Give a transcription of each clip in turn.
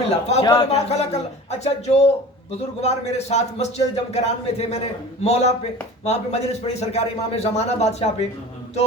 بسم اللہ فاول ما خلق اللہ. اچھا جو بزرگوار میرے ساتھ مسجد جمکران میں تھے، میں نے مولا پہ وہاں پہ مجلس پڑھی سرکار امام زمانہ بادشاہ پہ، تو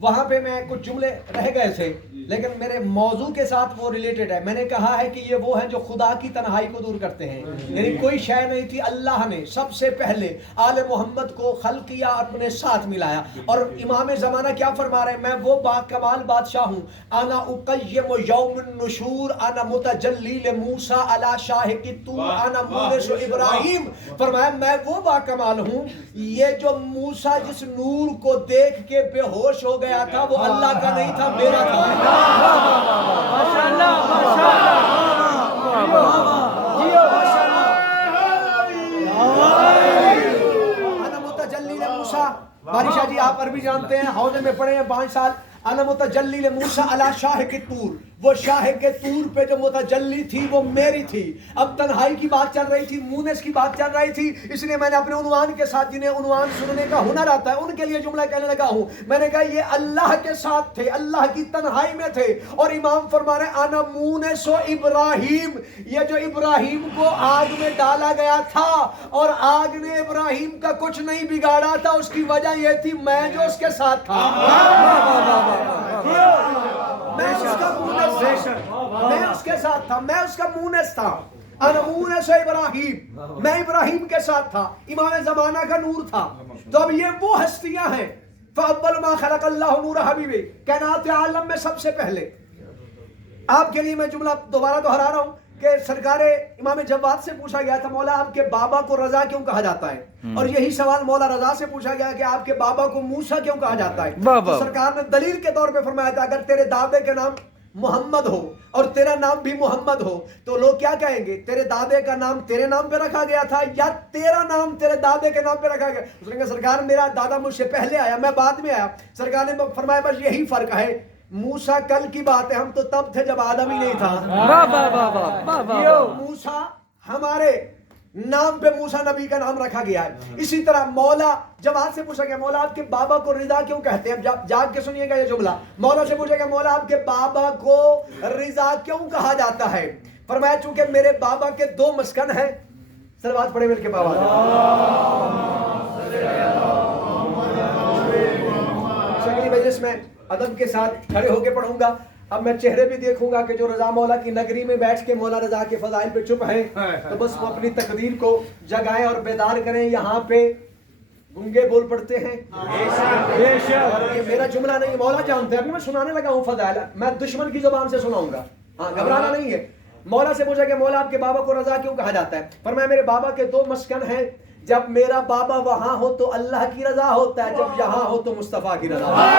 وہاں پہ میں کچھ جملے رہ گئے تھے لیکن میرے موضوع کے ساتھ وہ ریلیٹڈ ہے. میں نے کہا ہے کہ یہ وہ ہیں جو خدا کی تنہائی کو دور کرتے ہیں. یعنی کوئی شے نہیں تھی، اللہ نے سب سے پہلے آل محمد کو خلق کیا، اپنے ساتھ ملایا. اور امام زمانہ کیا فرما رہے ہیں؟ میں وہ با کمال بادشاہ ہوں، انا اقیم یوم النشور، انا متجلی لموسیٰ علی شاہق الطور، انا مونس ابراہیم. فرمایا میں وہ با کمال ہوں، یہ جو موسیٰ جس نور کو دیکھ کے بے ہوش ہو گیا تھا وہ اللہ کا نہیں تھا، میرا تھا. ماشاءاللہ انا متجلی لموسیٰ. باری شاہ جی آپ عربی جانتے ہیں، حوضے میں پڑھے ہیں 5 سال. انا متجلی لموسیٰ علی شاہق الطور، وہ شاہق طور پہ جو متجلی تھی وہ میری تھی. اب تنہائی کی بات چل رہی تھی، مونس کی بات چل رہی تھی، اس لیے میں نے اپنے عنوان کے ساتھ، جنہیں عنوان سننے کا ہنر آتا ہے ان کے لیے جملہ کہنے لگا ہوں. میں نے کہا یہ اللہ کے ساتھ تھے، اللہ کی تنہائی میں تھے. اور امام فرما رہے ہیں انا مونس ابراہیم، یہ جو ابراہیم کو آگ میں ڈالا گیا تھا اور آگ نے ابراہیم کا کچھ نہیں بگاڑا تھا، اس کی وجہ یہ تھی میں جو اس کے ساتھ تھا. میں اس کا مونس تھا، میں اس کے ساتھ تھا، میں اس کا مونس تھا. انا مونس ابراہیم، میں ابراہیم کے ساتھ تھا، امام زمانہ کا نور تھا. تو اب یہ وہ ہستیاں ہیں. فاول ما خلق اللہ نور حبیبی، کائنات عالم میں سب سے پہلے. آپ کے لیے میں جملہ دوبارہ دہرا رہا ہوں کہ سرکار امام جواد سے پوچھا گیا تھا مولا آپ کے بابا کو رضا کیوں کہا جاتا ہے، اور یہی سوال مولا رضا سے پوچھا گیا کہ آپ کے بابا کو موسیٰ کیوں کہا جاتا ہے. تو سرکار نے دلیل کے طور پہ فرمایا تھا اگر تیرے دادے کا نام محمد ہو اور تیرا نام بھی محمد ہو تو لوگ کیا کہیں گے؟ تیرے دادے کا نام تیرے نام پہ رکھا گیا تھا یا تیرا نام تیرے دادے کے نام پہ رکھا گیا؟ اس نے کہا سرکار میرا دادا مجھ سے پہلے آیا، میں بعد میں آیا. سرکار نے فرمایا بس یہی فرق ہے، موسیٰ کل کی بات ہے، ہم تو تب تھے جب آدم ہی نہیں تھا. موسیٰ ہمارے نام پہ موسیٰ نبی کا نام رکھا گیا ہے. اسی طرح مولا جواد سے پوچھا گیا مولا آپ کے بابا کو رضا کیوں کہتے ہیں؟ اب جاگ کے سنیے گا یہ جملہ. مولا سے پوچھا گیا مولا آپ کے بابا کو رضا کیوں کہا جاتا ہے؟ فرمایا چونکہ میرے بابا کے 2 مسکن ہیں. صلوات پڑھے مل کے بابا. اگلی مجلس میں ادب کے ساتھ کھڑے ہو کے پڑھوں گا. اب میں چہرے بھی دیکھوں گا کہ جو رضا مولا کی نگری میں بیٹھ کے مولا رضا کے فضائل پہ چپ ہیں تو بس وہ اپنی تقدیر کو جگائیں اور بیدار کریں. یہاں پہ گنگے بول پڑتے ہیں، یہ میرا جملہ نہیں، مولا جانتے ہیں. ابھی میں سنانے لگا ہوں فضائل، میں دشمن کی زبان سے سناؤں گا، ہاں گھبرانا نہیں ہے. مولا سے پوچھا کہ مولا آپ کے بابا کو رضا کیوں کہا جاتا ہے؟ فرمایا میرے بابا کے 2 مسکن ہیں، جب میرا بابا وہاں ہو تو اللہ کی رضا ہوتا ہے، جب یہاں ہو تو مصطفیٰ کی رضا ہوتا ہے.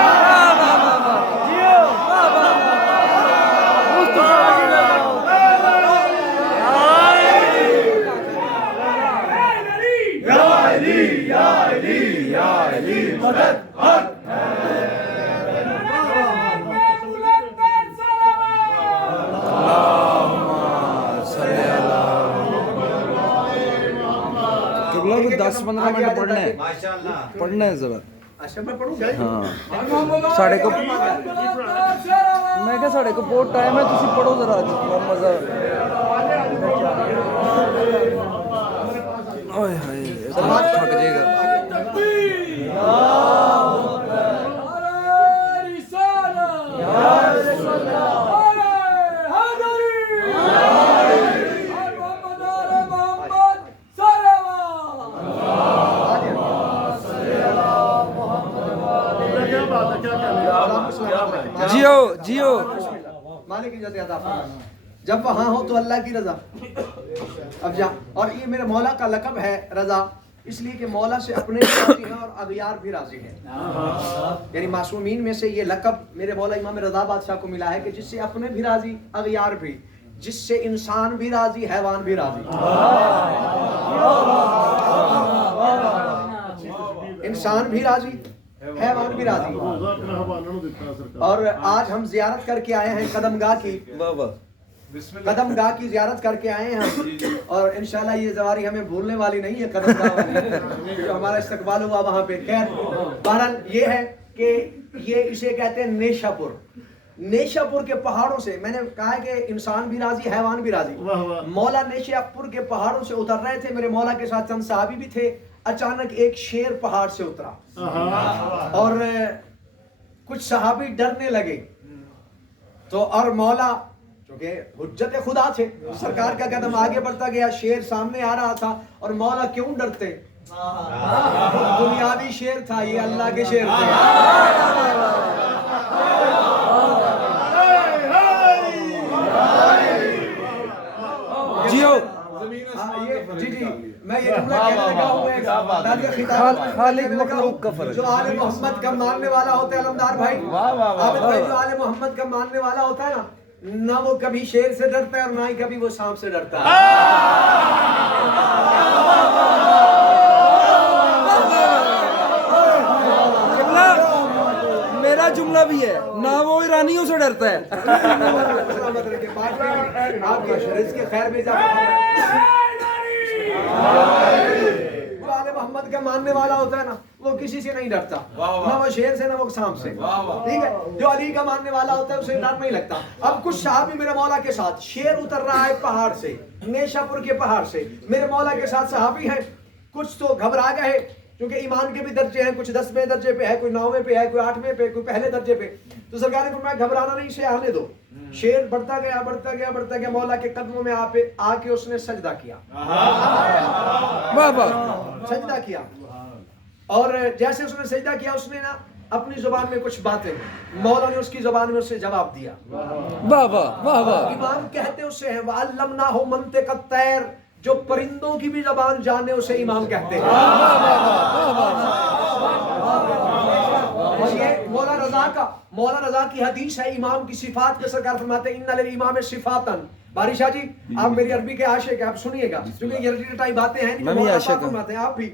10-15 منٹ پڑھنا ہے ذرا. اچھا میں پڑھوں گا. ہاں ساڑھے کو میں کہا ساڑھے کو بہت ٹائم ہے، تسی پڑھو ذرا، مزہ. اوئے ہائے تھک جائے گا. جیو مالک کی عزت عطا فرما. جب وہاں ہو تو اللہ کی رضا. اب جا، اور یہ میرے مولا کا لقب ہے رضا، اس لیے کہ مولا سے اپنے بھی راضی ہیں اور اغیار بھی راضی ہیں. یعنی معصومین میں سے یہ لقب میرے مولا امام رضا بادشاہ کو ملا ہے کہ جس سے اپنے بھی راضی، اغیار بھی، جس سے انسان بھی راضی، حیوان بھی راضی. انسان بھی راضی، حیوان بھی راضی. اور آج ہم زیارت کر کے آئے ہیں قدم گاہ کی، قدم گاہ کی زیارت کر کے آئے ہیں ہم، اور انشاءاللہ یہ زواری ہمیں بھولنے والی نہیں ہے. قدم گاہ جو ہمارا استقبال ہوا وہاں پہ. خیر بہرحال یہ ہے کہ یہ اسے کہتے ہیں نیشا پور. نیشا پور کے پہاڑوں سے، میں نے کہا ہے کہ انسان بھی راضی حیوان بھی راضی، مولا نیشا پور کے پہاڑوں سے اتر رہے تھے، میرے مولا کے ساتھ چند صحابی بھی تھے، اچانک ایک شیر پہاڑ سے اترا اور کچھ صحابی ڈرنے لگے تو، اور مولا چونکہ حجت خدا تھے، سرکار کا قدم آگے بڑھتا گیا، شیر سامنے آ رہا تھا اور مولا کیوں ڈرتے، دنیاوی شیر تھا، یہ اللہ کے شیر تھے۔ جیو جی جی میں یہ جملہ کہنے لگا ہوں، ایک خالق مخلوق کا فرق، جو آل محمد کا ماننے والا ہوتا ہے علمدار بھائی، عابد بھائی، جو آل محمد کا ماننے والا ہوتا ہے نا، نہ وہ کبھی شیر سے ڈرتا ہے اور نہ ہی کبھی وہ سانپ سے ڈرتا ہے۔ میرا جملہ بھی ہے، نہ وہ ایرانیوں سے ڈرتا ہے۔ آپ کے رزق کے خیر میں آل محمد کا ماننے والا ہوتا ہے نا، وہ کسی سے نہیں ڈرتا، نہ وہ شیر سے نہ وہ سانپ سے، ٹھیک ہے۔ جو علی کا ماننے والا ہوتا ہے اسے ڈر نہیں لگتا۔ اب کچھ صحابی میرے مولا کے ساتھ، شیر اتر رہا ہے پہاڑ سے، نیشا پور کے پہاڑ سے، میرے مولا کے ساتھ صحابی ہیں، کچھ تو گھبرا گئے کیونکہ ایمان کے بھی درجے ہیں، کچھ 10ویں درجے پہ ہے، کوئی 9ویں پہ ہے، کوئی 8ویں پہ، کوئی پہلے درجے پہ، تو سرکار نے فرمایا گھبرانا نہیں، اسے آنے دو۔ شیر بڑھتا گیا بڑھتا گیا بڑھتا گیا، مولا کے قدموں میں آ کے اس نے سجدہ کیا، سجدہ کیا، اور جیسے اس نے سجدہ کیا اس نے نا اپنی زبان میں کچھ باتیں، مولا نے اس کی زبان میں اسے جواب دیا۔ امام کہتے اسے ہیں وَعَلَّمْنَاهُ مَنطِقَ الطَّيْرِ، جو پرندوں کی بھی زبان جانے اسے امام کہتے ہیں۔ اور یہ مولا رضا کی حدیث ہے، امام کی صفات کے سرکار فرماتے ہیں اِنَّ لِلْإِمَامِ صِفَاتًا۔ باری شاہ جی آپ میری عربی کے عاشق ہیں، آپ سنیے گا کیونکہ یہ رٹی رٹائی باتیں ہیں، مولا فرماتے ہیں آپ بھی،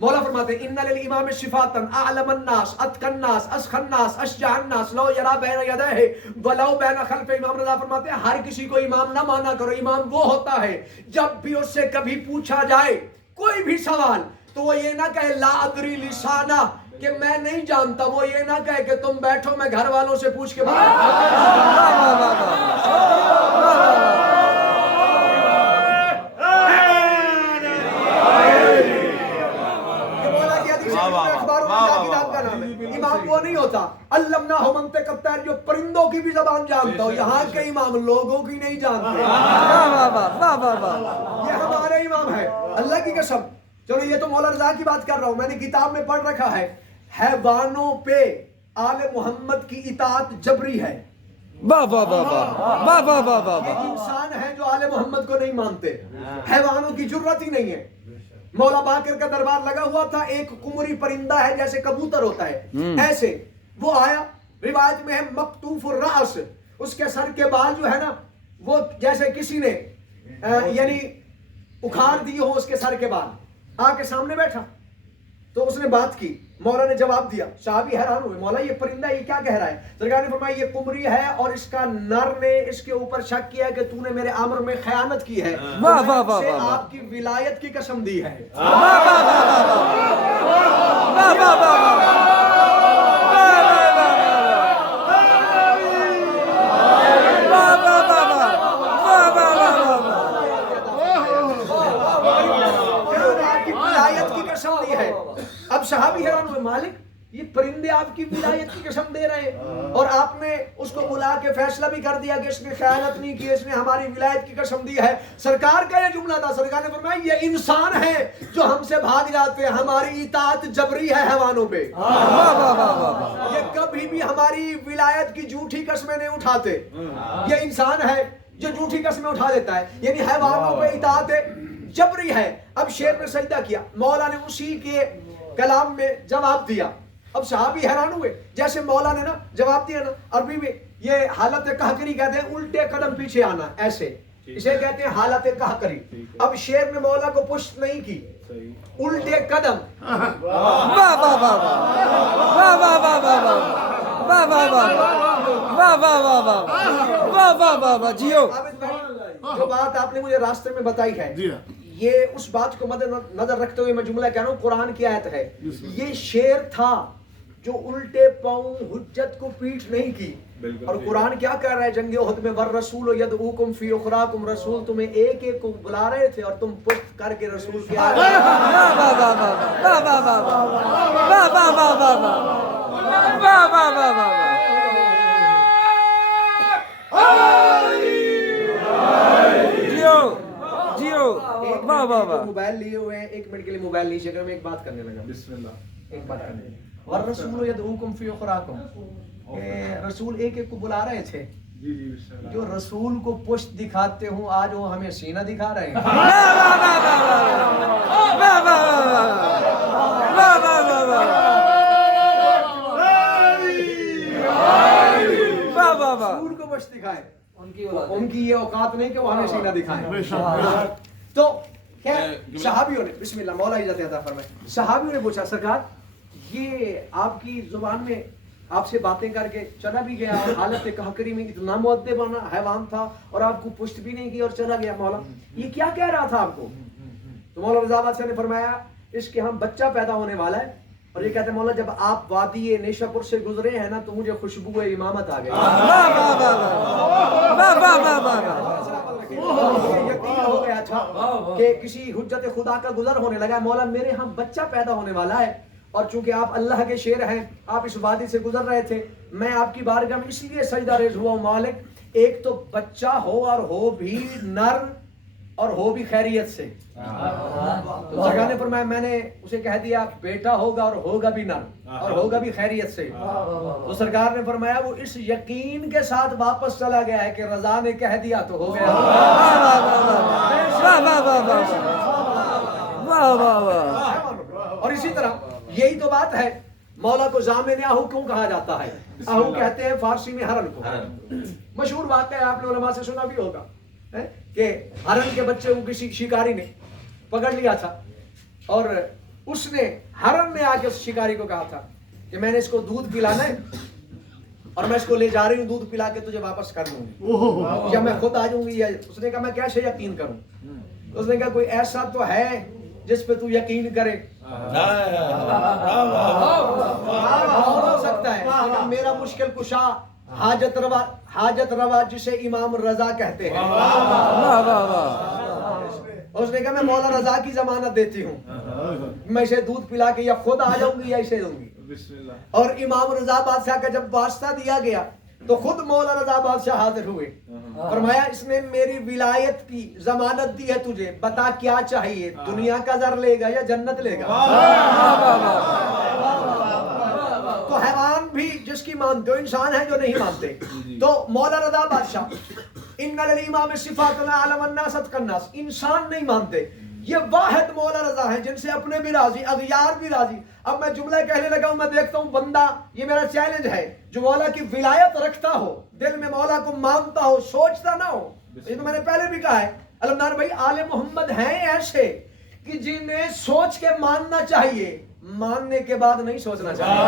مولا فرماتے ہیں اِنَّ لِلْإِمَامِ صِفَاتًا أَعْلَمَ النَّاسِ أَتْقَى النَّاسِ أَسْخَى النَّاسِ أَشْجَعَ النَّاسِ لَوْ يَرَى بَيْنَ يَدَيْهِ وَلَوْ بَيْنَ خَلْفِهِ۔ امام رضا فرماتے ہیں ہر کسی کو امام نہ مانا کرو، امام وہ ہوتا ہے جب بھی اس سے کبھی پوچھا جائے کوئی بھی سوال تو وہ یہ نہ کہے لا ادری لسانہ کہ میں نہیں جانتا، وہ یہ نہ کہے کہ تم بیٹھو میں گھر والوں سے پوچھ کے امام وہ نہیں ہوتا، علمناہ منطق الطیر، جو پرندوں کی بھی زبان جانتا ہو، یہاں کے امام لوگوں کی نہیں جانتے، یہ ہمارے امام ہے اللہ کی قسم۔ چلو یہ تو مولا رضا کی بات کر رہا ہوں، میں نے کتاب میں پڑھ رکھا ہے حیوانوں پہ آل محمد کی اطاعت جبری ہے۔ یہ انسان ہے جو آل محمد کو نہیں مانتے، حیوانوں کی جرت ہی نہیں ہے۔ مولا باقر کا دربار لگا ہوا تھا، ایک کمری پرندہ ہے جیسے کبوتر ہوتا ہے ایسے، وہ آیا، روایت میں ہے مقطوف الرأس، اس کے سر کے بال جو ہے نا وہ جیسے کسی نے یعنی اکھاڑ دیے ہو اس کے سر کے بال، آ کے سامنے بیٹھا تو اس نے بات کی، مولا نے جواب دیا، صحابی حیران ہوئے، مولا یہ پرندہ یہ کیا کہہ رہا ہے؟ سرکار نے فرمایا یہ قمری ہے اور اس کا نر نے اس کے اوپر شک کیا کہ تو نے میرے امر میں خیانت کی ہے، سے آپ کی ولایت کی قسم دی ہے۔ اب صحابی حیران ہوئے، مالک یہ پرندے آپ کی ولایت کی قسم دے رہے ہیں اور آپ نے اس کو بلا کے فیصلہ بھی کر دیا کہ اس نے خیانت نہیں کی، اس نے ہماری ولایت کی قسم دی ہے۔ سرکار کا یہ جملہ تھا، سرکار نے فرمایا یہ انسان ہے جو ہم سے بھاگ جاتے ہیں، ہماری اطاعت جبری ہے حیوانوں پہ، یہ کبھی بھی ہماری ولایت کی جھوٹی قسمیں نہیں اٹھاتے، یہ انسان ہے جو جھوٹی قسمیں اٹھا دیتا ہے، یعنی حیوانوں پہ اطاعت جبری ہے۔ اب شیر نے سجدہ کیا، مولا نے اسی کے کلام میں جواب دیا۔ اب صحابی حیران ہوئے، جیسے مولا نے نا جواب دیا نا، عربی میں یہ حالت قہقری کہتے ہیں، الٹے قدم پیچھے آنا، ایسے اسے کہتے ہیں حالت قہقری۔ اب شیر نے مولا کو پشت نہیں کی، الٹے قدم، جو بات آپ نے مجھے راستے میں بتائی ہے یہ اس بات کو مد نظر رکھتے ہوئے میں جملہ کہہ رہا ہوں، قرآن کی آیت ہے، یہ شیر تھا جو الٹے پاؤں حجت کو پیٹھ نہیں کی. اور قرآن کیا کہہ رہا ہے جنگ احد میں والرسول یدعوکم فی اخراکم, رسول تمہیں ایک ایک کو بلا رہے تھے اور تم پشت کر کے رسول کے آگے. موبائل لیے ہوئے ہیں, 1 منٹ کے لیے موبائل لیجیے گا. میں ایک بات کرنے لگا, بسم اللہ, ایک بات کرنے لگا. والرسول یدعوکم فی اخراکم, رسول ایک ایک کو بلا رہے تھے. جو رسول کو پشت دکھاتے ہوں آج وہ ہمیں سینہ دکھا رہے ہیں. رسول کو پشت دکھائے, ان کی یہ اوقات نہیں کہ وہ ہمیں سینہ دکھائیں. تو صحابیوں نے, بسم اللہ, مولا اجازت عطا فرمائے, صحابیوں نے پوچھا سرکار یہ آپ کی زبان میں آپ سے باتیں کر کے چلا بھی گیا, حالت قہقری میں اتنا مؤدبانہ حیوان تھا اور آپ کو پشت بھی نہیں کی اور چلا گیا, مولا یہ کیا کہہ رہا تھا آپ کو؟ تو مولا رضا بادشاہ نے فرمایا اس کے ہم بچہ پیدا ہونے والا ہے. اور یہ کہتے ہیں مولا جب آپ وادی نیشا پور سے گزرے ہیں نا تو مجھے خوشبو امامت آ گئی. یقین ہو گیا تھا کہ کسی حجت خدا کا گزر ہونے لگا. مولا میرے ہاں بچہ پیدا ہونے والا ہے اور چونکہ آپ اللہ کے شیر ہیں, آپ اس وادی سے گزر رہے تھے, میں آپ کی بارگاہ میں اس لیے سجدہ ریز ہوا ہوں مالک, ایک تو بچہ ہو اور ہو بھی نر اور ہو بھی خیریت سے. تو جگہ نے فرمایا میں نے اسے کہہ دیا بیٹا ہوگا اور ہوگا بھی نر اور ہوگا بھی خیریت سے. تو سرکار نے فرمایا وہ اس یقین کے ساتھ واپس چلا گیا ہے کہ رضا نے کہہ دیا تو ہو گیا. اور اسی طرح یہی تو بات ہے, مولا کو ضامن اہو کیوں کہا جاتا ہے؟ اہو کہتے ہیں فارسی میں ہرن کو. مشہور بات ہے, آپ نے علماء سے سنا بھی ہوگا کہ ہرن کے بچے کو کسی شکاری نے پکڑ لیا تھا اور اس نے, ہرن نے آ کے اس شکاری کو کہا تھا کہ میں نے اس کو دودھ پلانا ہے اور میں اس کو لے جا رہی ہوں, دودھ پلا کے تجھے واپس کر دوں گی یا میں خود آ جاؤں گی. اس نے کہا میں کیسے یقین کروں؟ اس نے کہا کوئی ایسا تو ہے جس پہ تو یقین کرے. ہو سکتا ہے میرا مشکل کشا حاجت روا جسے امام رضا کہتے ہیں. اس نے کہا میں مولا رضا کی ضمانت دیتی ہوں, میں اسے دودھ پلا کے یا خود آ جاؤں گی یا اسے دوں گی. اور امام رضا بادشاہ کا جب واسطہ دیا گیا تو خود مولا رضا بادشاہ حاضر ہوئے. فرمایا اس نے میری ولایت کی ضمانت دی ہے تجھے, بتا کیا چاہیے, دنیا کا زر لے گا یا جنت لے گا؟ تو حیوان بھی جس کی مانتے ہو, انسان ہے جو نہیں مانتے. تو مولا رضا بادشاہ ان للامام صفات العالم الناس الناس, انسان نہیں مانتے. یہ واحد مولا رضا ہیں جن سے اپنے بھی راضی, اغیار بھی راضی. اب میں جملہ کہنے لگا ہوں, میں دیکھتا ہوں بندہ, یہ میرا چیلنج ہے, جو مولا کی ولایت رکھتا ہو, دل میں مولا کو مانتا ہو, سوچتا نہ ہو. یہ تو میں نے پہلے بھی کہا ہے, علمدار بھائی آل محمد ہیں ایسے کہ جنہیں سوچ کے ماننا چاہیے, ماننے کے بعد نہیں سوچنا چاہیے.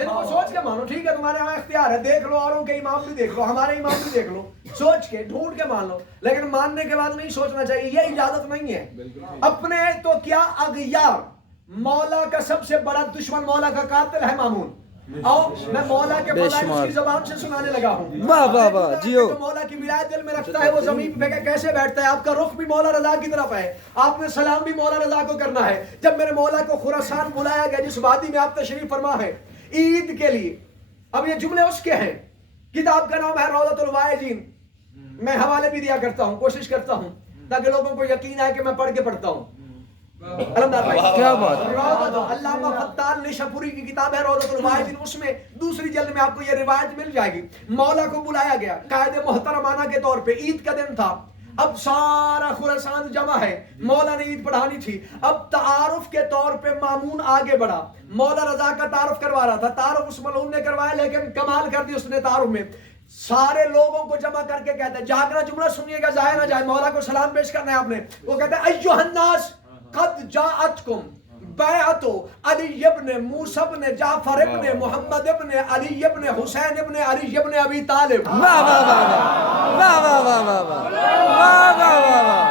ان کو سوچ کے مانو, ٹھیک ہے تمہارے یہاں اختیار ہے, دیکھ لو اوروں کے امام بھی دیکھ لو, ہمارے امام بھی دیکھ لو, سوچ کے ڈھونڈ کے مان لو, لیکن ماننے کے بعد نہیں سوچنا چاہیے. یہ اجازت نہیں ہے. اپنے تو کیا اغیار, مولا کا سب سے بڑا دشمن مولا کا قاتل ہے مامون. اور میں مولا کے فضائل اس کی زبان سے سنانے لگا ہوں. مولا کی ولایت دل میں رکھتا ہے وہ زمین پہ کیسے بیٹھتا ہے. آپ کا رخ بھی مولا رضا کی طرف ہے, آپ نے سلام بھی مولا رضا کو کرنا ہے. جب میرے مولا کو خراسان بلایا گیا جس وادی میں آپ تشریف فرما ہے عید کے لیے, اب یہ جملے اس کے ہیں, کتاب کا نام ہے روضۃ الواعظین. میں حوالے بھی دیا کرتا ہوں, کوشش کرتا ہوں تاکہ لوگوں کو یقین آئے کہ میں پڑھ کے پڑھتا ہوں. کیا بات, علامہ فتان نیشاپوری کی کتاب ہے روضۃ الواعظین, اس میں دوسری جلد میں آپ کو یہ روایت مل جائے گی. مولا کو بلایا گیا قائد محترمانہ کے طور پہ, عید کا دن تھا, اب سارا خراسان جمع ہے, مولا نے عید پڑھانی تھی. اب تعارف کے طور پہ مامون آگے بڑھا, مولا رضا کا تعارف کروا رہا تھا. تعارف اس ملعون نے کروایا لیکن کمال کر دی اس نے تعارف میں. سارے لوگوں کو جمع کر کے کہتے ہیں, جاگنا جملہ سنیے گا ضائع نہ جائے, مولا کو سلام پیش کرنا ہے آپ نے. وہ کہتے ہیں ایھا الناس قد جاءتکم بیعت علی ابن موسی ابن جعفر ابن محمد ابن علی ابن حسین ابن علی ابن ابی طالب. واہ واہ واہ واہ واہ واہ واہ واہ واہ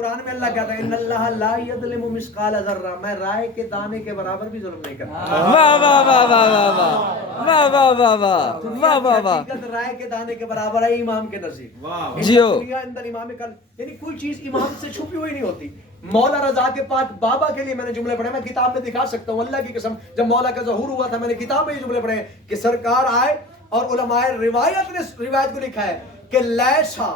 قرآن میں اللہ کہتا ہے ان اللہ لا یظلم مثقال ذرہ، میں رائے کے دانے کے برابر بھی ظلم نہیں کرتا. واہ واہ واہ واہ واہ واہ واہ واہ واہ واہ واہ واہ. حقیقت رائے کے دانے کے برابر ہے امام کے نزدیک. جیو. دنیا اندر امام کل یعنی کوئی چیز امام سے چھپی ہوئی نہیں ہوتی. مولا رضا کے پاک بابا کے لیے میں نے جملے پڑھے، میں کتاب میں دکھا سکتا ہوں اللہ کی قسم. جب مولا کا ظہور ہوا تھا میں نے کتاب میں یہ جملے پڑھے کہ سرکار آئے اور علماء روایت نے روایت کو لکھا ہے کہ لیسا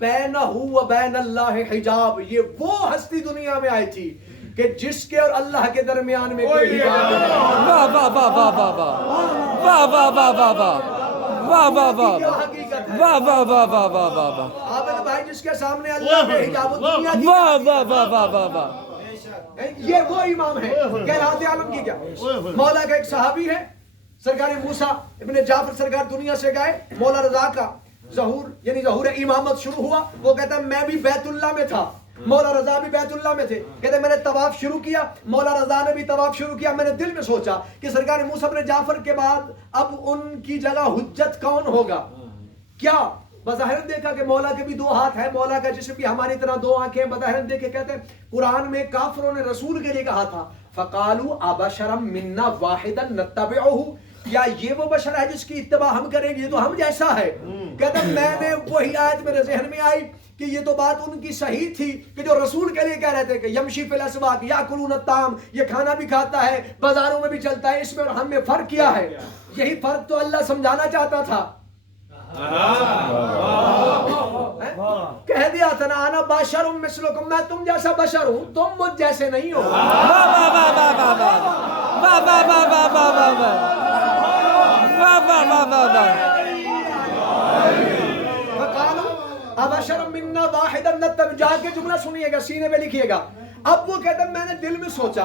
بینہ و بین اللہ حجاب، یہ وہ ہستی دنیا میں آئی تھی کہ جس کے اور اللہ کے درمیان میں کوئی حجاب نہیں. واہ واہ واہ واہ واہ واہ واہ واہ واہ واہ واہ واہ واہ کیا حقیقت ہے واہ واہ واہ واہ واہ واہ واہ عابد بھائی جس کے سامنے اللہ کے حجاب و دنیا کی واہ واہ واہ واہ واہ واہ. یہ وہ امام ہے. کائنات عالم کی کیا مولا کا ایک صحابی ہے سرکار موسیٰ ابن جعفر سرکار دنیا سے گئے، مولا رضا کا ظہور یعنی ظہور امامت شروع ہوا. وہ کہتا ہے میں بھی بیت اللہ میں تھا، مولا رضا بھی بیت اللہ میں تھے. کہتے میں نے طواف شروع کیا، مولا رضا نے بھی طواف شروع کیا. میں نے دل میں سوچا کہ سرکار موسیٰ ابن جعفر کے بعد اب ان کی جگہ حجت کون ہوگا. کیا بظاہر دیکھا کہ مولا کے بھی دو ہاتھ ہیں، مولا کا جسم بھی ہماری طرح دو آنکھیں. بظاہر دیکھے کہتے ہیں قرآن میں کافروں نے رسول کے لیے کہا تھا فَقَالُوا أَبَشَرًا مِنَّا وَاحِدًا نَتَّبِعُهُ، کیا یہ وہ بشر ہے جس کی اتباع ہم کریں گے، یہ تو ہم جیسا ہے. کہتے ہیں میں نے وہی آیت میرے ذہن میں آئی کہ یہ تو بات ان کی صحیح تھی کہ جو رسول کے لیے کہہ رہے تھے کہ یمشی فی الاسواق یاکلون الطعام، یہ کھانا بھی کھاتا ہے بازاروں میں بھی چلتا ہے. اس میں اور ہم میں فرق کیا ہے؟ یہی فرق تو اللہ سمجھانا چاہتا تھا. کہہ دیا تھا نا انا بشر مثلکم، میں تم جیسا بشر ہوں، تم مجھ جیسے نہیں ہو. واہ واہ واہ واہ واہ واہ واہ واہ واہ واہ واہ واہ واہ واہ واہ واہ واہ. ابشر منا واحدا نتبع، جا کے جملہ سنیے گا سینے پہ لکھیے گا. اب وہ کہتا ہے میں نے دل میں سوچا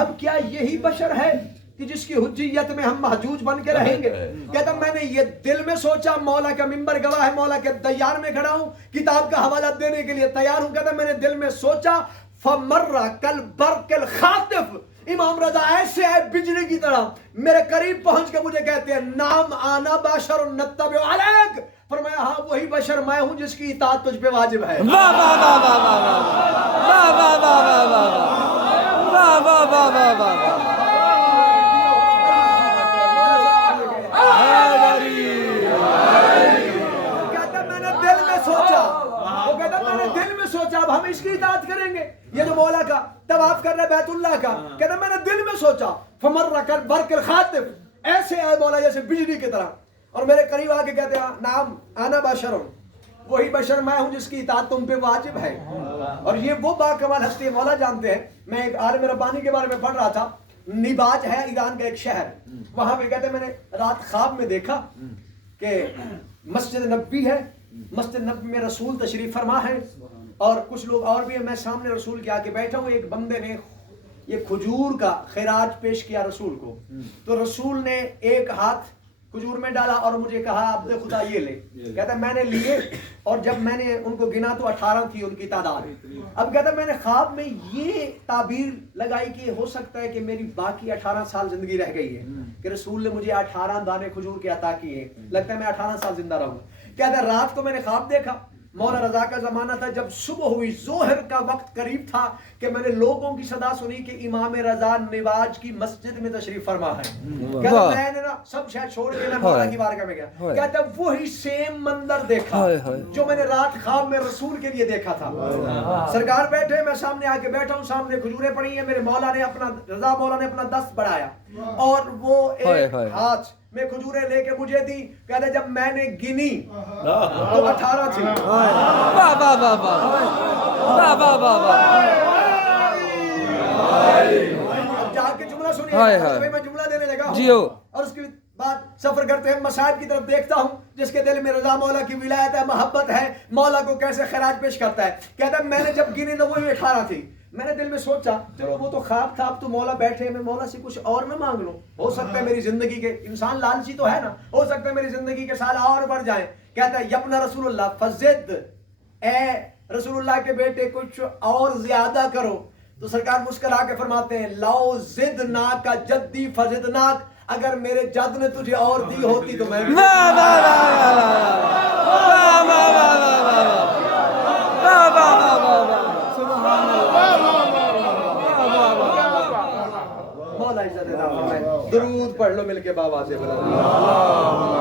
اب کیا یہی بشر ہے کہ جس کی حجیت میں ہم محجوج بن کے رہیں گے. کہتا میں نے یہ دل میں سوچا، مولا کا منبر گواہ ہے، مولا کے دیار میں کھڑا ہوں، کتاب کا حوالہ دینے کے لیے تیار ہوں. کہتا میں نے دل میں سوچا فمر کالبرق الخاطف، امام رضا ایسے آئے بجلی کی طرح میرے قریب پہنچ کے مجھے کہتے ہیں نام آنا بشر نتبع علیک. فرمایا ہاں وہی بشر میں ہوں جس کی اطاعت تجھ پہ واجب ہے. واہ واہ واہ واہ واہ واہ واہ واہ واہ واہ واہ واہ واہ. کہتا میں نے دل میں سوچا، وہ کہتا میں نے دل میں سوچا اب ہم اس کی اطاعت کریں گے. یہ جو مولا کا طواف کر رہے بیت اللہ کا، کہتا میں نے دل میں سوچا فمر کالبرق الخاطف، ایسے آئے مولا جیسے بجلی کی طرح اور میرے قریب آ کے کہتے ہیں نام انا بشر، وہی بشر میں ہوں جس کی اطاعت تم پہ واجب ہے. اور یہ وہ باکمال ہستی مولا جانتے ہیں. میں ایک عالم ربانی کے بارے میں پڑھ رہا تھا، نیباج ہے ایران کا ایک شہر، وہاں پہ کہتے ہیں میں نے رات خواب میں دیکھا کہ مسجد نبوی ہے، مسجد نبوی میں رسول تشریف فرما ہے اور کچھ لوگ اور بھی ہیں. میں سامنے رسول کے آ کے بیٹھا ہوں. ایک بندے نے یہ کھجور کا خراج پیش کیا رسول کو، تو رسول نے ایک ہاتھ کھجور میں ڈالا اور مجھے کہا عبد خدا یہ لے. کہتا ہے میں نے لیے اور جب میں نے ان کو گنا تو 18 تھی ان کی تعداد. اب کہتا ہے میں نے خواب میں یہ تعبیر لگائی کہ ہو سکتا ہے کہ میری باقی 18 سال زندگی رہ گئی ہے کہ رسول نے مجھے 18 دانے کھجور کے عطا کیے، لگتا ہے میں 18 سال زندہ رہوں. کہتا ہے رات کو میں نے خواب دیکھا، مولا رضا کا زمانہ تھا، جب صبح ہوئی ظہر کا وقت قریب تھا کہ میں نے لوگوں کی صدا سنی کہ امام رضا نواج کی مسجد میں تشریف فرما ہے. کہتا میں نے نا سب شاید چھوڑ کے میں مولا کی بارگاہ میں گیا. کہتا وہی سیم منظر دیکھا جو میں نے رات خواب میں رسول کے لیے دیکھا تھا. سرکار بیٹھے، میں سامنے آ کے بیٹھا ہوں، سامنے کھجوریں پڑی ہیں. میرے مولا نے اپنا رضا مولا نے اپنا دست بڑھایا اور وہ ایک ہاتھ میں کھجوریں لے کے مجھے دی. کہتا جب میں نے گنی تو 18 تھی. واہ واہ واہ واہ واہ واہ واہ. جا کے جملہ سنیے، میں جملہ دینے لگا ہوں اور اس کے بعد سفر کرتے ہیں مساجد کی طرف دیکھتا ہوں جس کے دل میں رضا مولا کی ولایت ہے، محبت ہے، مولا کو کیسے خراج پیش کرتا ہے. کہتا ہے میں نے جب گنی تو وہی 18 تھی. میں نے دل میں سوچا چلو وہ تو خواب تھا، اب تو مولا بیٹھے، میں مولا سے کچھ اور نہ مانگ لوں. ہو سکتا ہے میری زندگی کے، انسان لالچی تو ہے نا، ہو سکتا ہے میری زندگی کے سال اور بڑھ جائیں. کہتا ہے یبنا رسول اللہ فزد، اے رسول اللہ کے بیٹے کچھ اور زیادہ کرو. تو سرکار مسکرا کے فرماتے ہیں لو زدناک جدی فزدناک، اگر میرے جد نے تجھے اور دی ہوتی تو میں بھی. پڑھ لو مل کے بابا سے بلا